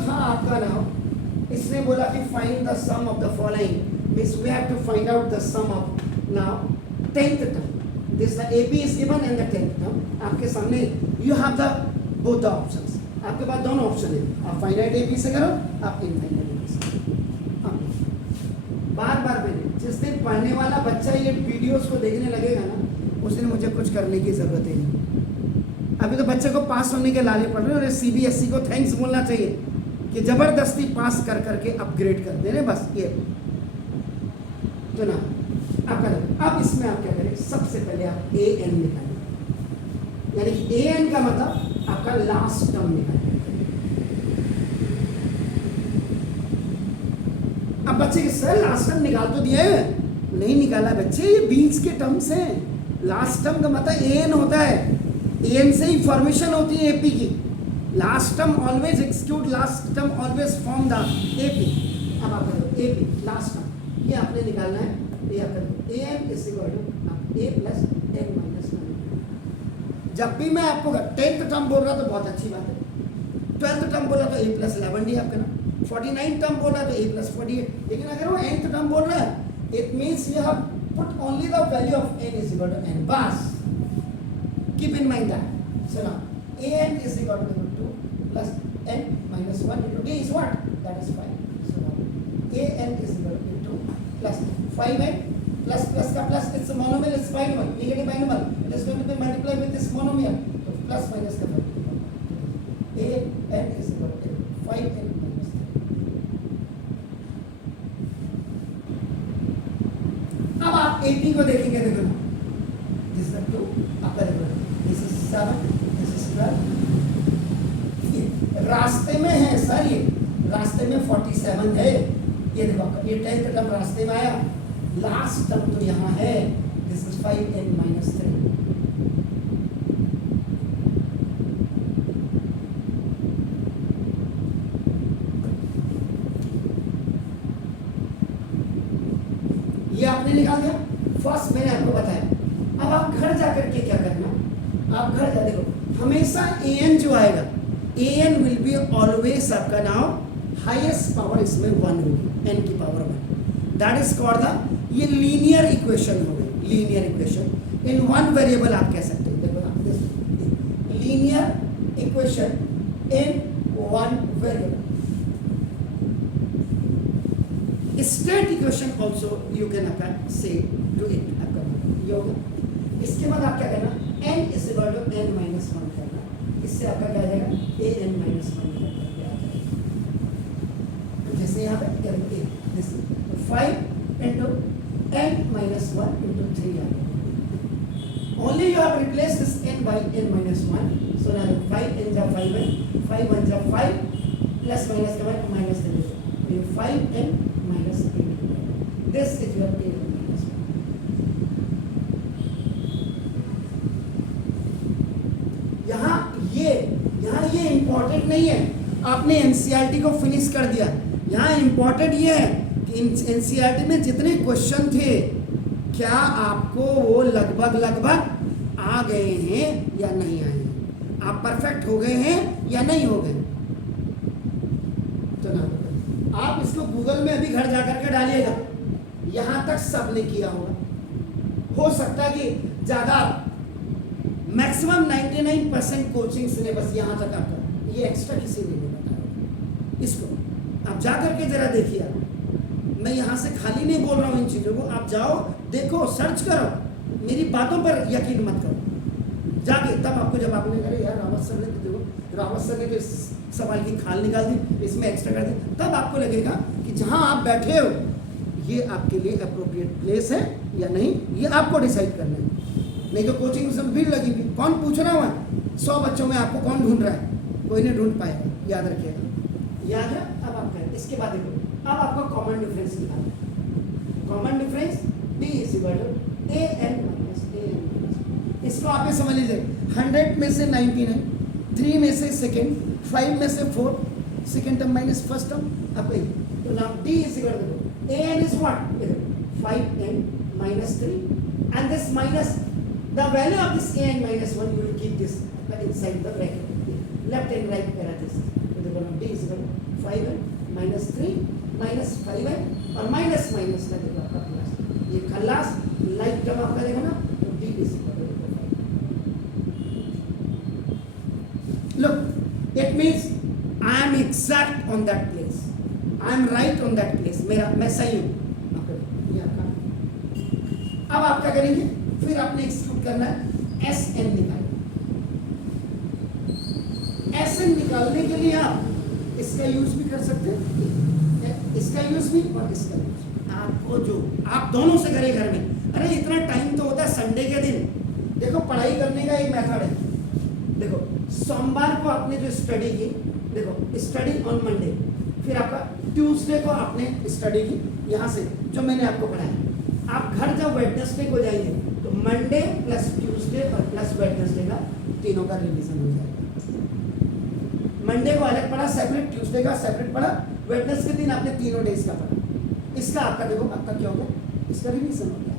था आपका नाम, इसने बोला कि find the sum of the following, means we have to find out the sum of now 10th term, this the AP is given and the 10th term आपके सामने, you have the both the options, आपके पास दोनों option है, आप finite AP से करो, आप इनफाइनाइट एपी से करो। बार बार मैंने, जिस दिन पढ़ने वाला बच्चा ये वीडियोस को देखने लगेगा ना, उस दिन मुझे कुछ करने की जरूरत ही नहीं। अभी तो बच्चे को पास होने के लाले पड़ रहे हैं, और सीबीएसई को थैंक्स बोलना चाहिए कि जबरदस्ती पास कर करके अपग्रेड कर दे रहे, बस ये तो ना। अब इसमें आप क्या करें, सबसे पहले आप ए एन निकालें, यानी कि ए एन का मतलब आपका लास्ट टर्म निकालें। अब बच्चे के सर लास्ट टर्म निकाल तो दिए, नहीं निकाला बच्चे, ये बीच के टर्म्स हैं। लास्ट टर्म का मतलब ए एन होता है, ए एन से ही फॉर्मेशन होती है एपी की। Last term always execute, last term always form the AP. अब आप करो एपी लास्ट टर्म, ये आपने निकालना है, ये आप करो a n is equal to a plus n minus 1। जब भी मैं आपको 10th टर्म बोल रहा तो बहुत अच्छी बात है, 12th टर्म बोला तो ए प्लस 11 डी आप करना, 49 टर्म बोल रहा तो ए प्लस 48, लेकिन अगर वो nth टर्म बोल रहा है, it means you have put only the value of n is equal to n, बस keep in mind that. So now an is equal to 2 plus n minus 1 into d is what, that is 5। so now an is equal to 2 plus 5n plus plus का plus, it's a monomial, it's binomial, negative binomial, it is going to be multiplied with this monomial, so plus minus का an is equal to 5n minus 3। अब आप 80 को देखेंगे, देखो ना, this is 2 आपका देखो, this is 7, this is 12, रास्ते में है सर, ये रास्ते में 47 है, ये देखो ये 10th टर्म रास्ते में आया, लास्ट टर्म तो यहाँ है, दिस इज 5n minus 3। ये आपने निकाल दिया, फर्स्ट मैंने आपको बताया। अब आप घर जाकर के क्या करना, आप घर जा, देखो हमेशा an जो आएगा, an विल बी ऑलवेज आपका नाउ हाईएस्ट पावर इसमें 1 होगी, n की पावर 1, दैट इज कॉल्ड द, ये लीनियर इक्वेशन हो गई, linear equation in one variable आप कह सकते हैं। देखो ना, linear equation in one variable, state equation also you can say to it, ये हो गया। इसके बाद आप क्या करना, n is equal to n minus 1 करना, इससे आपका क्या आ जाएगा, a n माइनस 1 आ जाएगा। जैसे यहाँ पे 5 into n minus 1 into 3 आ गया। Only you have replaced this n by n minus 1. So now 5 n जा 5n, 5 1 जा 5 plus minus का बाद minus 3। ये 5n minus 8। This is your a n minus 1। यहाँ ये इम्पोर्टेंट नहीं है, आपने एनसीईआरटी को फिनिश कर दिया। यहाँ इम्पोर्टेंट ये है कि एनसीईआरटी में जितने क्वेश्चन थे, क्या आपको वो लगभग आ गए हैं या नहीं आए हैं, आप परफेक्ट हो गए हैं या नहीं हो गए। तो ना आप इसको गूगल में अभी घर जाकर के डालिएगा, यहाँ तक सबने किया होगा। हो सकता है कि ज़्यादा मैक्सिमम 99% कोचिंग सिलेबस यहाँ तक आपका, ये एक्स्ट्रा किसी ने नहीं बताया। इसको आप जा करके जरा देखिए, मैं यहाँ से खाली नहीं बोल रहा हूँ इन चीज़ों को, आप जाओ देखो, सर्च करो, मेरी बातों पर यकीन मत करो। जाके तब आपको, जब आपने कहा यार रावत सर ने तो देखो, रावत सर ने तो इस सवाल की खाल निकाल दी, इसमें एक्स्ट्रा कर दी, तब आपको लगेगा कि जहाँ आप बैठे हो ये आपके लिए अप्रोप्रिएट प्लेस है या नहीं, ये आपको डिसाइड करना है। नहीं तो कोचिंग में भीड़ लगी हुई, कौन पूछ रहा हुआ, 100 बच्चों में आपको कौन ढूंढ रहा है, कोई नहीं ढूंढ पाएगा, याद रखिएगा। याद है? अब आप करें, इसके बाद देखो, अब आपको कॉमन डिफरेंस निकालना है। Common difference d is equal to a n minus a n। इसको आप ये समझ लीजिए, 100 में से 99, 3 में से सेकेंड, 5 में से 4, second term minus first term, अब तो now d is equal to a n is what, 5n minus 3, and this minus the value of this a n minus 1, you will keep this inside the bracket, left and right parentheses, देखो ना d is 5n minus 3 minus 5n और minus minus का देखो आपका plus, ये खल्लास like term आपका देखो ना, तो d is 5। Look, it means I am exact on that place. I am right on that place. मैं सही हूँ। अब आप क्या करेंगे, फिर आपने एक्सक्लूड करना है एस एन निकालना। एस एन निकालने के लिए आप इसका यूज भी कर सकते हैं, इसका यूज भी और इसका यूज। आपको जो आप दोनों से करें घर में, अरे इतना टाइम तो होता है संडे के दिन। देखो पढ़ाई करने का एक मेथड है, देखो सोमवार को आपने जो स्टडी की, देखो स्टडी ऑन मंडे, फिर आपका ट्यूसडे को आपने स्टडी की यहाँ से जो मैंने आपको पढ़ाया। आप घर जब वेडनेसडे को जाएंगे तो मंडे प्लस ट्यूसडे और प्लस वेडनेसडे का तीनों का रिवीजन हो जाएगा। मंडे को अलग पढ़ा सेपरेट, ट्यूसडे का सेपरेट पढ़ा, वेडनेसडे दिन आपने तीनों डेज का पढ़ा। इसका आपका देखो आपका क्या होगा, इसका रिवीजन हो गया।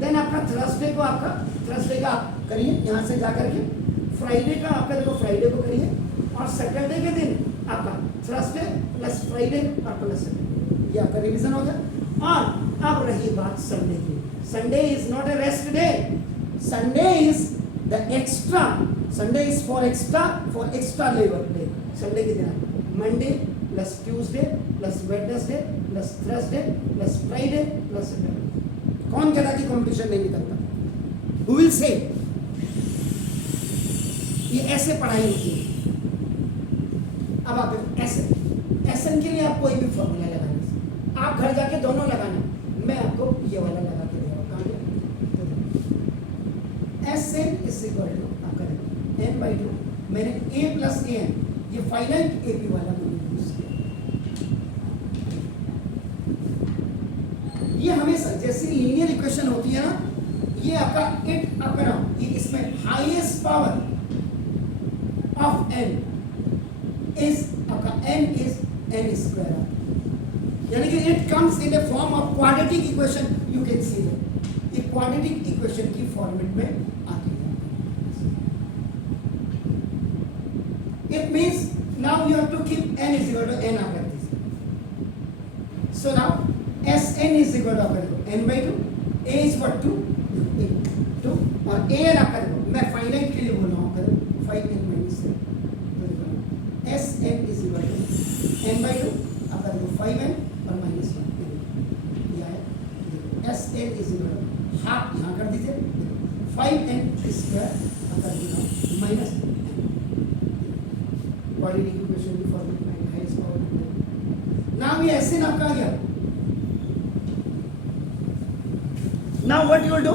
देन आपका थर्सडे को आपका थर्सडे का आप करिए यहाँ से जा करके, फ्राइडे का आपका देखो फ्राइडे को करिए, और सैटरडे के दिन आपका थर्सडे प्लस फ्राइडे और प्लस सैटरडे, ये आपका रिवीजन हो गया। और अब रही बात संडे की, Sunday is not a rest day, Sunday is the extra, Sunday is for extra labour day. Sunday के दिन Monday plus Tuesday plus Wednesday plus Thursday plus Friday plus Saturday. कौन कह रहा कि कंपटीशन नहीं निकलता? Who will say? ये ऐसे पढ़ाई होती है। अब आप एसएन के लिए आप कोई भी फॉर्मूला लगाना, आप घर जाके दोनों लगाना, मैं आपको ये वाला लगा के दे रहा हूँ। एसएन इज इक्वल टू आपका एन बाई टू, मैंने ए प्लस ए एन, ये फाइनाइट ए पी वाला मैंने यूज किया। ये हमेशा जैसी लीनियर इक्वेशन होती है ना, ये आपका इट आपका ना, ये इसमें highest power of n is आपका n is n square, यानी कि it comes in a form of quadratic equation, you can see that ये quadratic equation की फॉर्मेट में आती है। It means now you have to keep n is equal to n after this, so now Sn is equal to n by 2, a is equal to 2 और a n आपका देखो मैं finite के लिए बोल रहा हूँ, 5n minus 7, Sn is equal to n by 2 आपका देखो 5n और minus 1, यह है Sn is equal to half यहाँ कर दीजिए, 5n स्क्वायर आपका देखो माइनस क्वाड्रेटिक इक्वेशन की फॉर्मूला में हाईएस्ट पावर। नाउ ये Sn आपका आ गया। Now what you will do?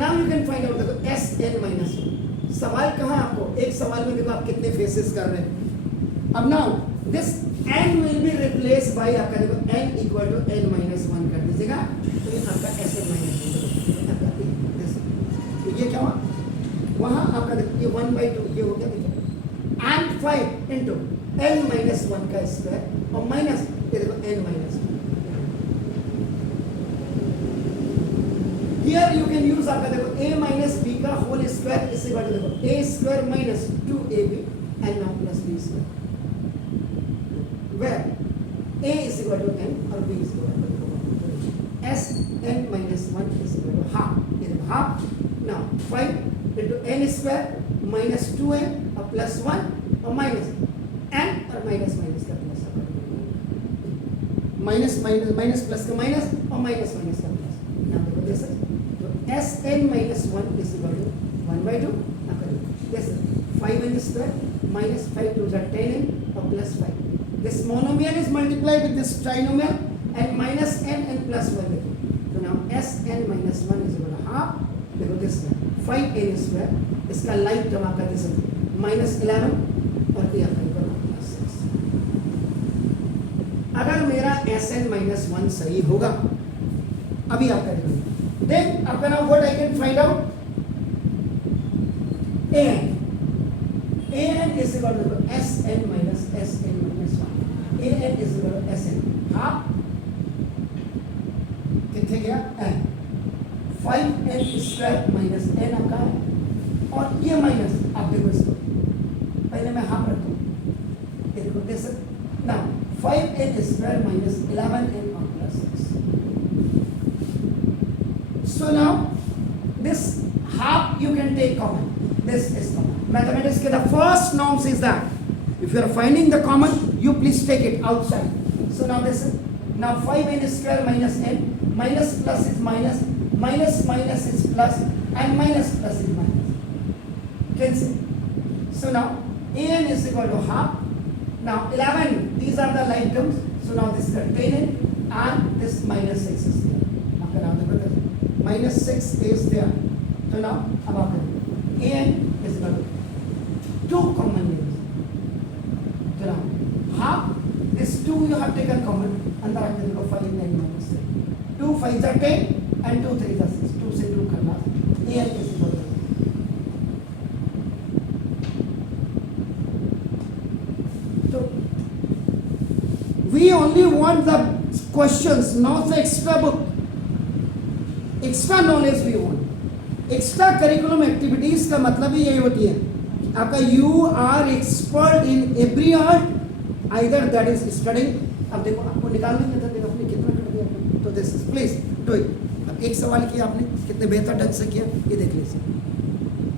Now you can find out देखो Sn minus 1। सवाल कहाँ आपको, एक सवाल में देखो आप कितने फेसेस कर रहे हैं। अब now this n will be replaced by आपका देखो n equal to n minus 1 कर दीजिएगा, तो ये आपका Sn minus 1। तो ये क्या हुआ, वहाँ आपका देखो ये 1 by 2 ये हो गया, देखो and 5 into n minus 1 का स्क्वायर और माइनस ये देखो n minus 1। Here you can use आपका देखो a minus b का होल स्क्वायर, इससे बड़ा देखो a square minus 2ab and now plus b square, where a is equal to n और b is equal to s n minus 1 is equal to half, ये देखो half। now 5 into n square minus 2n और plus 1 और minus n और minus minus का plus, minus minus minus plus का minus और minus minus का plus. now देखो जैसे Sn minus 1 is equal to 1 by 2 this 5n square minus 5 to the 10n or plus 5, this monomial is multiplied with this trinomial and minus n and plus 1 देखो, तो now Sn minus 1 is equal to half, देखो this 5n square, इसका like term आपका this minus 11 और ये आपका equal plus 6। अगर मेरा Sn minus 1 सही होगा, अभी आपका देखो then after now what I can find out, an is equal to Sn minus 1, an is equal to Sn half कितने गया n, 5n square minus n आपका और ये माइनस, आप देखो इसको, पहले मैं हाफ रखता हूँ, ये देखो this now 5n square minus 11n और plus 6. So now this half you can take common, this is common. Mathematics के the first norms is that if you are finding the common, you please take it outside. So now this is, now 5n square minus n, minus plus is minus, minus minus is plus, and minus plus is minus. Cancel. So now an is equal to half. Now 11, these are the like terms. So now this is the 10n and this minus 6 is there. Okay, now the minus 6 is there. So now about it. an is equal to 2 common names. So now half, this 2 you have taken common, अंदर आके देखो 5 9 minus 3. 2 5 are 10 and 2 3 are 6. 2 से 2 करना. an is equal to, so we only want the questions, not the extra book. Extra knowledge we want. Extra curriculum activities का मतलब ही यही होती है आपका you are expert in every art, either that is studying. अब देखो आपको निकालने में था, देखो आपने कितना कर दिया, तो this is please do it. अब एक सवाल किया आपने, कितने बेहतर ढंग से किया ये देख लीजिए.